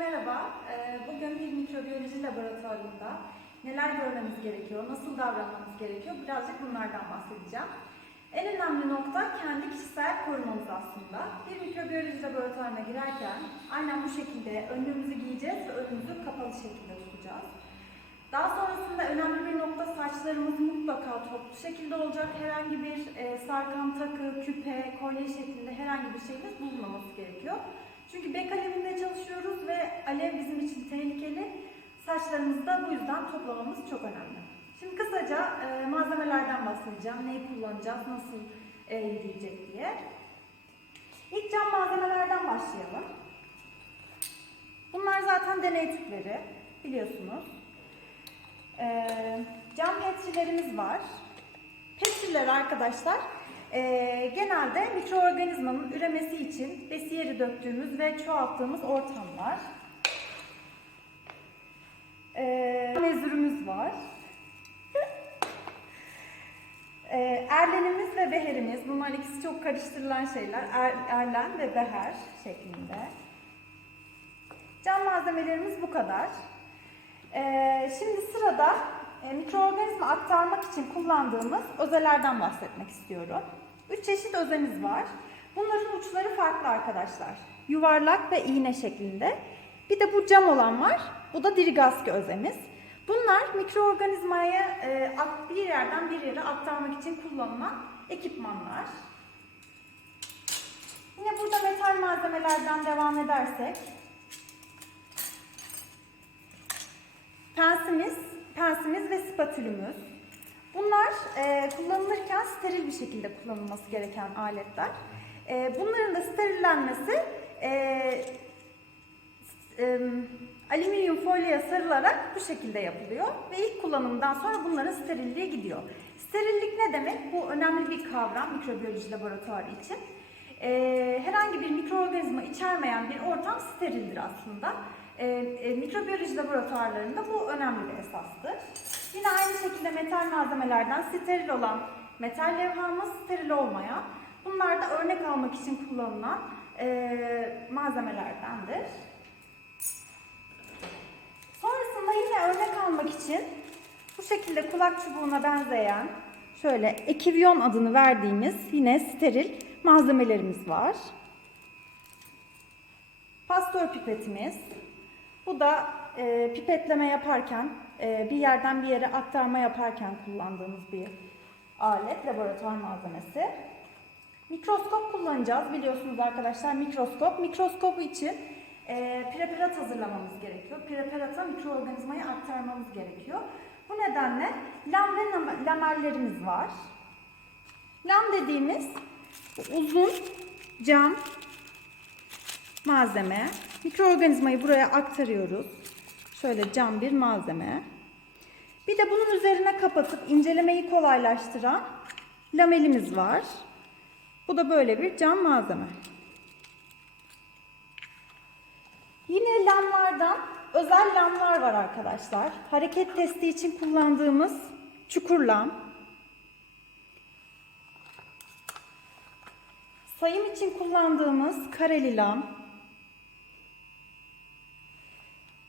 merhaba. Ee, Bugün bir mikrobiyoloji laboratuvarında neler görmemiz gerekiyor, nasıl davranmamız gerekiyor birazcık bunlardan bahsedeceğim. En önemli nokta kendi kişisel korumamız aslında. Bir mikrobiyoloji laboratuvarına girerken aynen bu şekilde önlüğümüzü giyeceğiz ve önümüzü kapalı şekilde tutacağız. Daha sonrasında önemli bir nokta saçlarımız mutlaka toplu şekilde olacak. Herhangi bir e, sarkan takı, küpe, kolye şeklinde herhangi bir şeyimiz bulunmaması gerekiyor. Çünkü bek alevinde çalışıyoruz ve alev bizim için tehlikeli. Saçlarımızı da bu yüzden toplamamız çok önemli. Şimdi kısaca e, malzemelerden bahsedeceğim. Neyi kullanacağız, nasıl e, yürüyecek diye. İlk cam malzemelerden başlayalım. Bunlar zaten deney tüpleri biliyorsunuz. E, cam petrilerimiz var. Petriler arkadaşlar e, genelde mikroorganizmanın üremesi için besiyeri döktüğümüz ve çoğalttığımız ortamlar. E, mezürümüz var. E, erlenimiz ve beherimiz, bunlar ikisi çok karıştırılan şeyler. Er, erlen ve beher şeklinde. Cam malzemelerimiz bu kadar. Ee, şimdi sırada e, mikroorganizma aktarmak için kullandığımız özelerden bahsetmek istiyorum. Üç çeşit özemiz var. Bunların uçları farklı arkadaşlar. Yuvarlak ve iğne şeklinde. Bir de bu cam olan var. Bu da dirigaski özemiz. Bunlar mikroorganizmayı e, bir yerden bir yere aktarmak için kullanılan ekipmanlar. Yine burada metal malzemelerden devam edersek Pensimiz, pensimiz ve spatülümüz. Bunlar e, kullanılırken steril bir şekilde kullanılması gereken aletler. E, bunların da sterillenmesi e, e, alüminyum folyoya sarılarak bu şekilde yapılıyor ve ilk kullanımdan sonra bunların sterilliği gidiyor. Sterillik ne demek? Bu önemli bir kavram mikrobiyoloji laboratuvarı için. E, herhangi bir mikroorganizma içermeyen bir ortam sterildir aslında. E, e, mikrobiyoloji laboratuvarlarında bu önemli bir esastır. Yine aynı şekilde metal malzemelerden steril olan metal levhamız, steril olmayan. Bunlar da örnek almak için kullanılan e, malzemelerdendir. Sonrasında yine örnek almak için bu şekilde kulak çubuğuna benzeyen şöyle ekivyon adını verdiğimiz yine steril malzemelerimiz var. Pastör pipetimiz. Bu da e, pipetleme yaparken, e, bir yerden bir yere aktarma yaparken kullandığımız bir alet, laboratuvar malzemesi. Mikroskop kullanacağız biliyorsunuz arkadaşlar mikroskop. Mikroskop için e, preparat hazırlamamız gerekiyor. Preparata mikroorganizmayı aktarmamız gerekiyor. Bu nedenle lam ve lam- lamellerimiz var. Lam dediğimiz uzun cam malzeme. Mikroorganizmayı buraya aktarıyoruz. Şöyle cam bir malzeme. Bir de bunun üzerine kapatıp incelemeyi kolaylaştıran lamelimiz var. Bu da böyle bir cam malzeme. Yine lamlardan özel lamlar var arkadaşlar. Hareket testi için kullandığımız çukur lam. Sayım için kullandığımız kareli lam.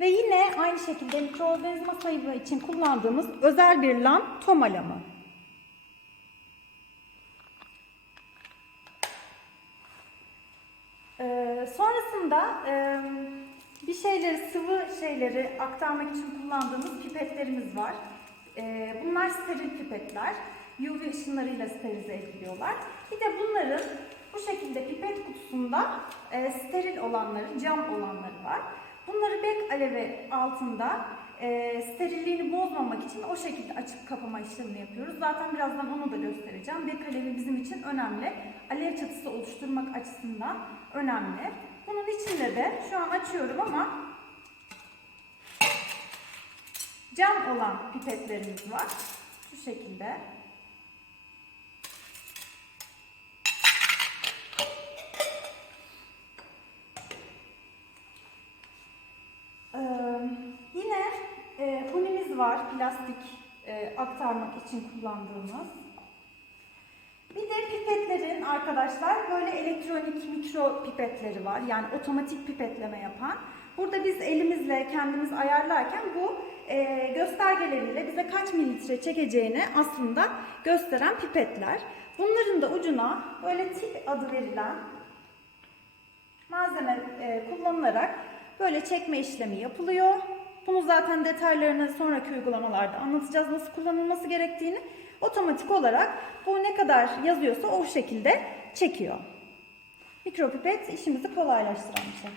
Ve yine aynı şekilde mikroorganizma sayımı için kullandığımız özel bir lam toma lamı. Ee, sonrasında e, bir şeyleri, sıvı şeyleri aktarmak için kullandığımız pipetlerimiz var. Ee, bunlar steril pipetler. UV ışınlarıyla sterilize ediliyorlar. Bir de bunların bu şekilde pipet kutusunda e, steril olanları, cam olanları var. Bunları bek alevi altında e, sterilliğini bozmamak için o şekilde açıp kapama işlemini yapıyoruz. Zaten birazdan onu da göstereceğim. Bek alevi bizim için önemli. Alev çatısı oluşturmak açısından önemli. Bunun içinde de şu an açıyorum ama cam olan pipetlerimiz var. Şu şekilde. Var, plastik e, aktarmak için kullandığımız. Bir de pipetlerin arkadaşlar böyle elektronik mikro pipetleri var. Yani otomatik pipetleme yapan. Burada biz elimizle kendimiz ayarlarken bu e, göstergeleriyle bize kaç mililitre çekeceğini aslında gösteren pipetler. Bunların da ucuna böyle tip adı verilen malzeme e, kullanılarak böyle çekme işlemi yapılıyor. Bunu zaten detaylarını sonraki uygulamalarda anlatacağız nasıl kullanılması gerektiğini. Otomatik olarak bu ne kadar yazıyorsa o şekilde çekiyor. Mikropipet işimizi kolaylaştıran bir şey.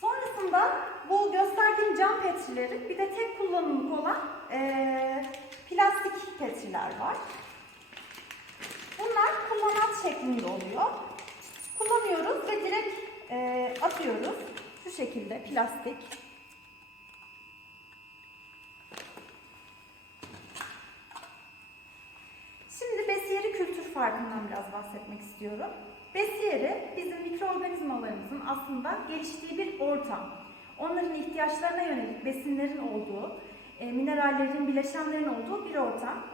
Sonrasında bu gösterdiğim cam petrileri bir de tek kullanımlık olan eee, plastik petriler var. Bunlar kullanat şeklinde oluyor. Kullanıyoruz ve direkt eee, atıyoruz. Şu şekilde plastik. Şimdi besiyeri kültür farkından biraz bahsetmek istiyorum. Besiyeri bizim mikroorganizmalarımızın aslında geliştiği bir ortam. Onların ihtiyaçlarına yönelik besinlerin olduğu, e, minerallerin, bileşenlerin olduğu bir ortam.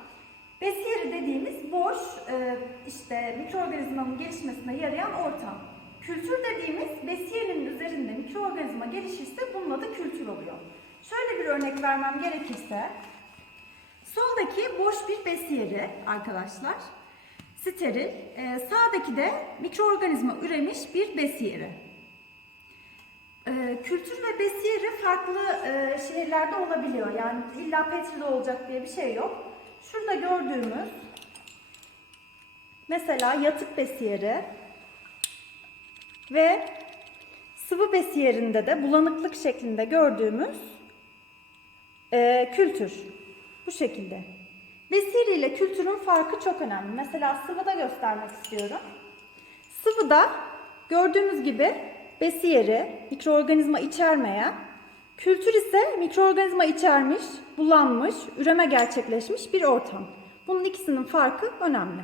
Besiyeri dediğimiz boş, e, işte mikroorganizmanın gelişmesine yarayan ortam. Kültür dediğimiz besiyenin üzerinde mikroorganizma gelişirse bunun adı kültür oluyor. Şöyle bir örnek vermem gerekirse, Soldaki boş bir besiyeri arkadaşlar. Steril. Ee, sağdaki de mikroorganizma üremiş bir besiyeri. Ee, kültür ve besiyeri farklı e, şehirlerde olabiliyor. Yani illa Petri'de olacak diye bir şey yok. Şurada gördüğümüz mesela yatık besiyeri ve sıvı besiyerinde de bulanıklık şeklinde gördüğümüz e, kültür. Bu şekilde. Besiri ile kültürün farkı çok önemli. Mesela sıvıda göstermek istiyorum. Sıvıda gördüğümüz gibi besiyeri, mikroorganizma içermeyen, kültür ise mikroorganizma içermiş, bulanmış, üreme gerçekleşmiş bir ortam. Bunun ikisinin farkı önemli.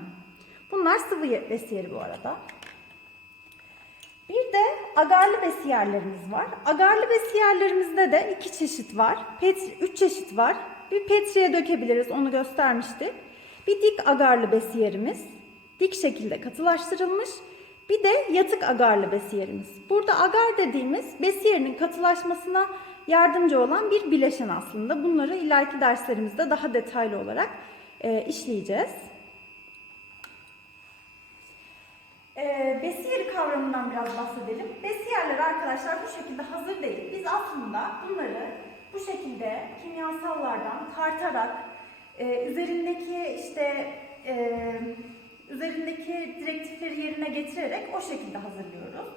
Bunlar sıvı besiyeri bu arada. Bir de agarlı besiyerlerimiz var. Agarlı besiyerlerimizde de iki çeşit var. Petri, üç çeşit var. Bir petriye dökebiliriz, onu göstermiştik. Bir dik agarlı besiyerimiz, dik şekilde katılaştırılmış. Bir de yatık agarlı besiyerimiz. Burada agar dediğimiz besiyerinin katılaşmasına yardımcı olan bir bileşen aslında. Bunları ileriki derslerimizde daha detaylı olarak e, işleyeceğiz. E, besiyeri kavramından biraz bahsedelim. Besiyerler arkadaşlar bu şekilde hazır değil. Biz aslında bunları bu şekilde kimyasallardan tartarak e, üzerindeki işte e, üzerindeki direktifleri yerine getirerek o şekilde hazırlıyoruz.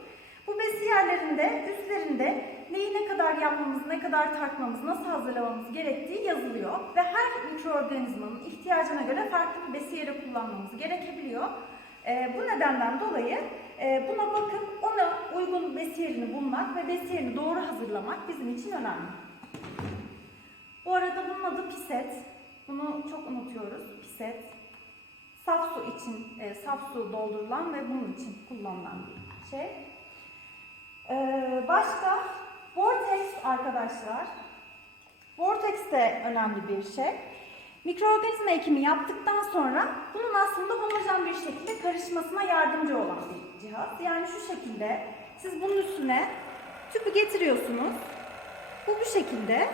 Bu besiyerlerinde üstlerinde neyi ne kadar yapmamız, ne kadar tartmamız, nasıl hazırlamamız gerektiği yazılıyor. Ve her mikroorganizmanın ihtiyacına göre farklı bir besiyeri kullanmamız gerekebiliyor. E, bu nedenden dolayı e, buna bakıp ona uygun besiyerini bulmak ve besiyerini doğru hazırlamak bizim için önemli. Bu arada bunun adı piset. Bunu çok unutuyoruz. Piset. Saf su için, e, saf su doldurulan ve bunun için kullanılan bir şey. Ee, başka vortex arkadaşlar. Vortex de önemli bir şey. Mikroorganizma ekimi yaptıktan sonra bunun aslında homojen bir şekilde karışmasına yardımcı olan bir cihaz. Yani şu şekilde siz bunun üstüne tüpü getiriyorsunuz. Bu bu şekilde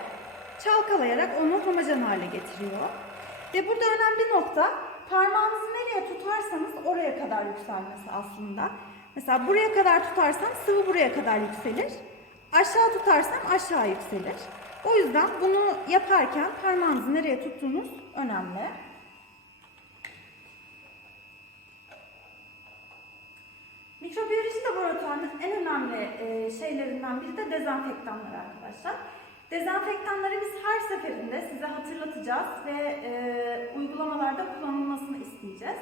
çalkalayarak onu homojen hale getiriyor. Ve burada önemli nokta parmağınızı nereye tutarsanız oraya kadar yükselmesi aslında. Mesela buraya kadar tutarsam sıvı buraya kadar yükselir. Aşağı tutarsam aşağı yükselir. O yüzden bunu yaparken parmağınızı nereye tuttuğunuz önemli. Mikrobiyoloji laboratuvarının en önemli e, şeylerinden biri de dezenfektanlar arkadaşlar. Dezenfektanları biz her seferinde size hatırlatacağız ve e, uygulamalarda kullanılmasını isteyeceğiz.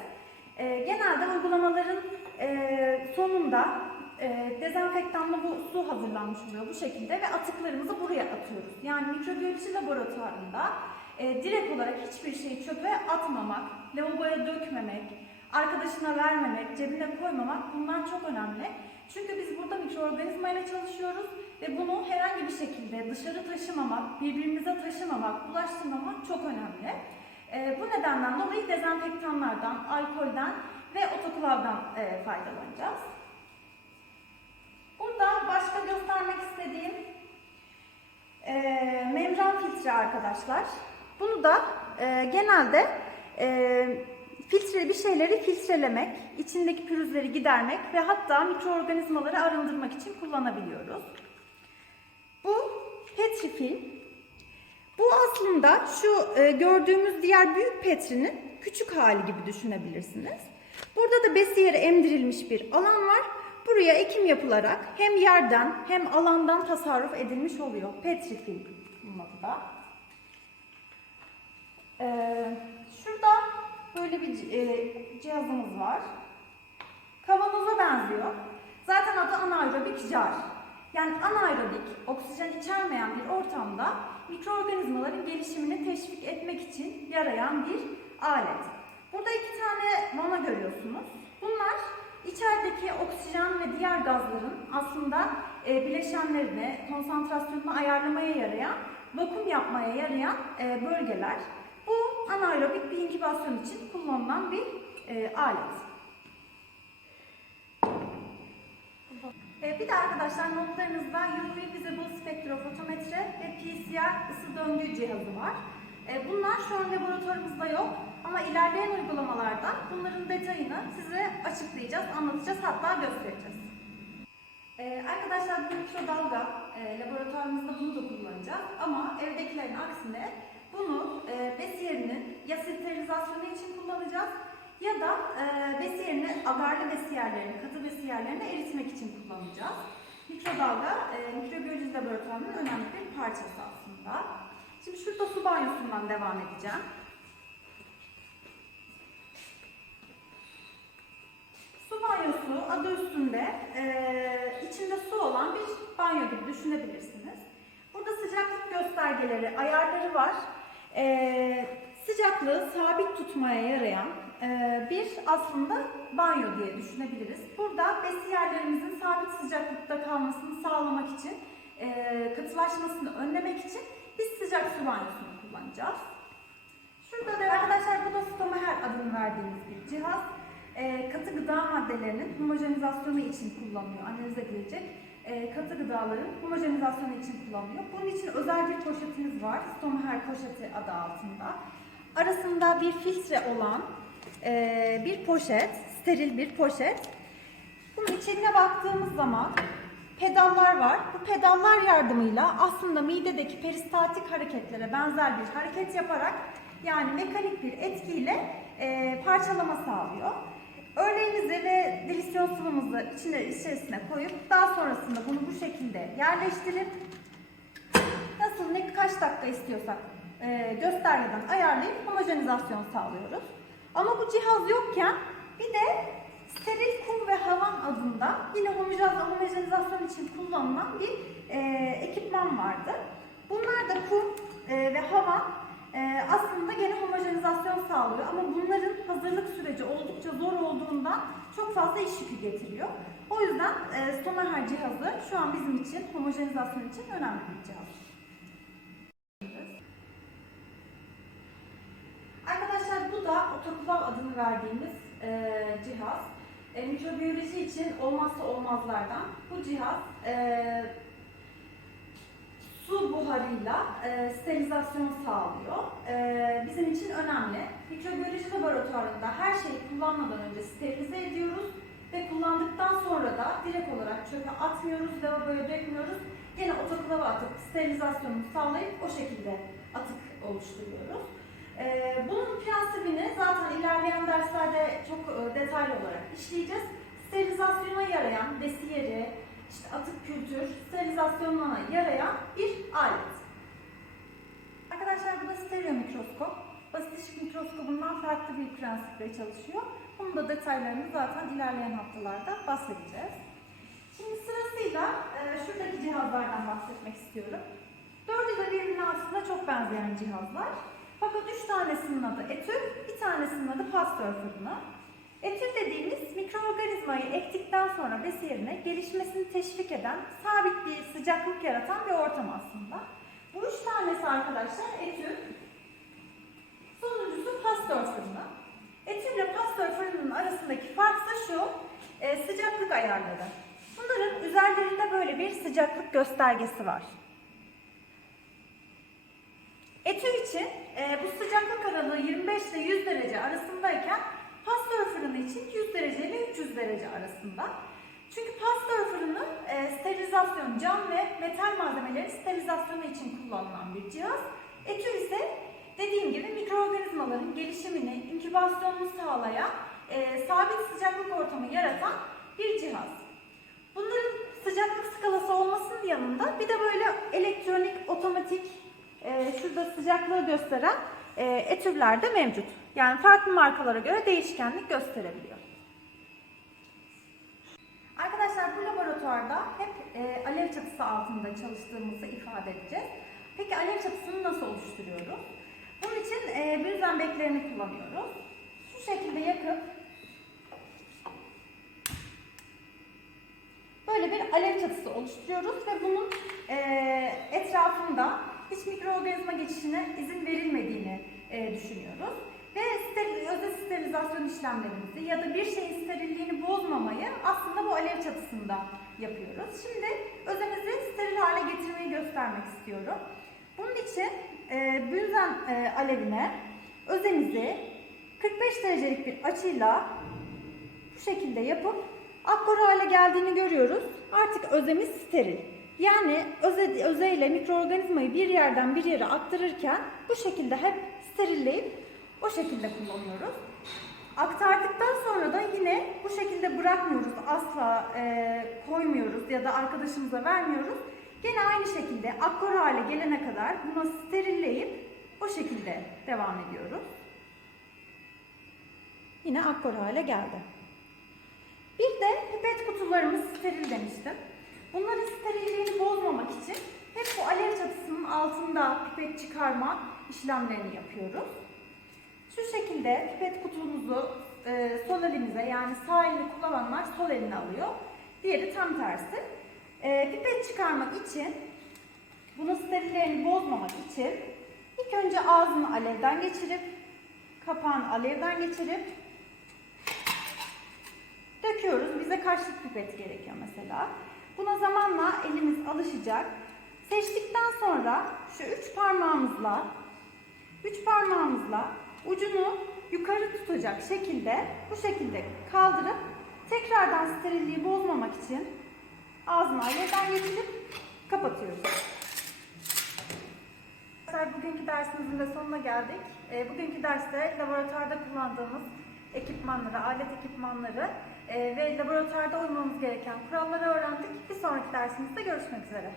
E, genelde uygulamaların e, sonunda e, dezenfektanla bu su hazırlanmış oluyor bu şekilde ve atıklarımızı buraya atıyoruz. Yani mikrobiyoloji laboratuvarında e, direkt olarak hiçbir şeyi çöpe atmamak, lavaboya dökmemek, arkadaşına vermemek, cebine koymamak bunlar çok önemli. Çünkü biz burada mikroorganizma çalışıyoruz ve bunu herhangi bir şekilde dışarı taşımamak, birbirimize taşımamak, bulaştırmamak çok önemli. E, bu nedenden dolayı dezenfektanlardan, alkolden ve otoklavdan e, faydalanacağız. Burada başka göstermek istediğim e, membran filtre arkadaşlar. Bunu da e, genelde e, filtreli bir şeyleri filtrelemek, içindeki pürüzleri gidermek ve hatta mikroorganizmaları arındırmak için kullanabiliyoruz. Bu petri film. Bu aslında şu e, gördüğümüz diğer büyük petrinin küçük hali gibi düşünebilirsiniz. Burada da besi emdirilmiş bir alan var Buraya ekim yapılarak hem yerden hem alandan tasarruf edilmiş oluyor. Petrifil bunun adı da. Ee, şurada böyle bir e, cihazımız var. Kavanoza benziyor. Zaten adı anaerobik jar. Yani anaerobik, oksijen içermeyen bir ortamda mikroorganizmaların gelişimini teşvik etmek için yarayan bir alet. Burada iki tane vana görüyorsunuz. Bunlar içerideki oksijen ve diğer gazların aslında e, bileşenlerini, konsantrasyonunu ayarlamaya yarayan, vakum yapmaya yarayan e, bölgeler. Bu anaerobik bir inkübasyon için kullanılan bir e, alet. E, bir de arkadaşlar notlarınızda UV Visible Spektrofotometre ve PCR ısı döngü cihazı var. E, bunlar şu an laboratuvarımızda yok ilerleyen uygulamalarda bunların detayını size açıklayacağız, anlatacağız hatta göstereceğiz. E, arkadaşlar bu mikrodalga e, laboratuvarımızda bunu da kullanacağız ama evdekilerin aksine bunu e, besiyerinin ya sterilizasyonu için kullanacağız ya da e, besiyerini, agarlı besiyerlerini, katı besiyerlerini eritmek için kullanacağız. Mikrodalga e, mikrobiyoloji laboratuvarının önemli bir parçası aslında. Şimdi şurada su banyosundan devam edeceğim. Su banyosu adı üstünde e, içinde su olan bir banyo gibi düşünebilirsiniz. Burada sıcaklık göstergeleri, ayarları var. E, sıcaklığı sabit tutmaya yarayan e, bir aslında banyo diye düşünebiliriz. Burada besiyerlerimizin sabit sıcaklıkta kalmasını sağlamak için, e, katılaşmasını önlemek için biz sıcak su banyosunu kullanacağız. Şurada da arkadaşlar bu da stomaher adını verdiğimiz bir cihaz. E, katı gıda maddelerinin homojenizasyonu için kullanılıyor, analiz edilecek. E, katı gıdaların homojenizasyonu için kullanılıyor. Bunun için özel bir poşetimiz var. Stomaher poşeti adı altında. Arasında bir filtre olan e, bir poşet, steril bir poşet. Bunun içine baktığımız zaman pedallar var. Bu pedallar yardımıyla aslında midedeki peristaltik hareketlere benzer bir hareket yaparak yani mekanik bir etkiyle e, parçalama sağlıyor. Örneğimizi ve dilisyon sıvımızı içine, içerisine koyup daha sonrasında bunu bu şekilde yerleştirip nasıl ne kaç dakika istiyorsak e, göstergeden ayarlayıp homojenizasyon sağlıyoruz. Ama bu cihaz yokken bir de steril kum ve havan adında yine homojenizasyon için kullanılan bir e, ekipman vardı. Bunlar da kum e, ve havan aslında gene homojenizasyon sağlıyor ama bunların hazırlık süreci oldukça zor olduğundan çok fazla iş yükü getiriyor. O yüzden e, Stomaher cihazı şu an bizim için homojenizasyon için önemli bir cihaz. Arkadaşlar bu da otoklav adını verdiğimiz e, cihaz. E, mikrobiyoloji için olmazsa olmazlardan. Bu cihaz e, su buharıyla e, sterilizasyon sağlıyor. E, bizim için önemli. Mikrobiyoloji laboratuvarında her şeyi kullanmadan önce sterilize ediyoruz ve kullandıktan sonra da direkt olarak çöpe atmıyoruz, lavaboya dökmüyoruz. Yine otoklava atıp sterilizasyonunu sağlayıp o şekilde atık oluşturuyoruz. Ee, bunun prensibini zaten ilerleyen derslerde çok e, detaylı olarak işleyeceğiz. Sterilizasyona yarayan besiyeri, işte atık kültür, sterilizasyonuna yarayan bir alet. Arkadaşlar bu da stereo mikroskop. Basit ışık mikroskobundan farklı bir prensiple çalışıyor. Bunun da detaylarını zaten ilerleyen haftalarda bahsedeceğiz. Şimdi sırasıyla e, şuradaki cihazlardan bahsetmek istiyorum. Dördü de birbirine aslında çok benzeyen cihazlar. Fakat üç tanesinin adı etür, bir tanesinin adı pastör fırını. Etür dediğimiz mikroorganizmayı ektikten sonra besiyerine gelişmesini teşvik eden, sabit bir sıcaklık yaratan bir ortam aslında. Bu üç tanesi arkadaşlar etür. Sonuncusu pastör fırını. Etürle pastör fırının arasındaki fark da şu, e, sıcaklık ayarları. Bunların üzerlerinde böyle bir sıcaklık göstergesi var. Etü için e, bu sıcaklık aralığı 25 ile 100 derece arasındayken için 100 derece ile 300 derece arasında. Çünkü pastör fırını e, sterilizasyon, cam ve metal malzemelerin sterilizasyonu için kullanılan bir cihaz. Etü ise dediğim gibi mikroorganizmaların gelişimini, inkübasyonunu sağlayan, e, sabit sıcaklık ortamı yaratan bir cihaz. Bunların sıcaklık skalası olmasının yanında bir de böyle elektronik, otomatik, e, şurada sıcaklığı gösteren e, etürler de mevcut. Yani farklı markalara göre değişkenlik gösterebiliyor. Arkadaşlar bu laboratuvarda hep e, alev çatısı altında çalıştığımızı ifade edeceğiz. Peki alev çatısını nasıl oluşturuyoruz? Bunun için e, bünzen beklerini kullanıyoruz. Şu şekilde yakıp böyle bir alev çatısı oluşturuyoruz ve bunun e, etrafında hiç mikroorganizma geçişine izin verilmediğini e, düşünüyoruz. Sterilizasyon işlemlerimizi ya da bir şeyin sterilliğini bozmamayı aslında bu alev çatısında yapıyoruz. Şimdi özemizi steril hale getirmeyi göstermek istiyorum. Bunun için e, bünzen e, alevine özemizi 45 derecelik bir açıyla bu şekilde yapıp akkor hale geldiğini görüyoruz. Artık özemiz steril. Yani öze, öze ile mikroorganizmayı bir yerden bir yere aktarırken bu şekilde hep sterilleyip o şekilde kullanıyoruz. Aktardıktan sonra da yine bu şekilde bırakmıyoruz, asla e, koymuyoruz ya da arkadaşımıza vermiyoruz. Gene aynı şekilde akkor hale gelene kadar bunu sterilleyip o şekilde devam ediyoruz. Yine akkor hale geldi. Bir de pipet kutularımız steril demiştim. Bunların sterilliğini bozmamak için hep bu alev çatısının altında pipet çıkarma işlemlerini yapıyoruz. Şu şekilde pipet kutumuzu e, sol elimize yani sağ elini kullananlar sol elini alıyor. Diğeri tam tersi. E, pipet çıkarmak için bunu sterillerini bozmamak için ilk önce ağzını alevden geçirip kapağını alevden geçirip döküyoruz. Bize kaçlık pipet gerekiyor mesela. Buna zamanla elimiz alışacak. Seçtikten sonra şu üç parmağımızla üç parmağımızla ucunu yukarı tutacak şekilde bu şekilde kaldırıp tekrardan sterilliği bozmamak için ağzını alevden geçirip kapatıyoruz. Arkadaşlar bugünkü dersimizin de sonuna geldik. E, bugünkü derste laboratuvarda kullandığımız ekipmanları, alet ekipmanları e, ve laboratuvarda uymamız gereken kuralları öğrendik. Bir sonraki dersimizde görüşmek üzere.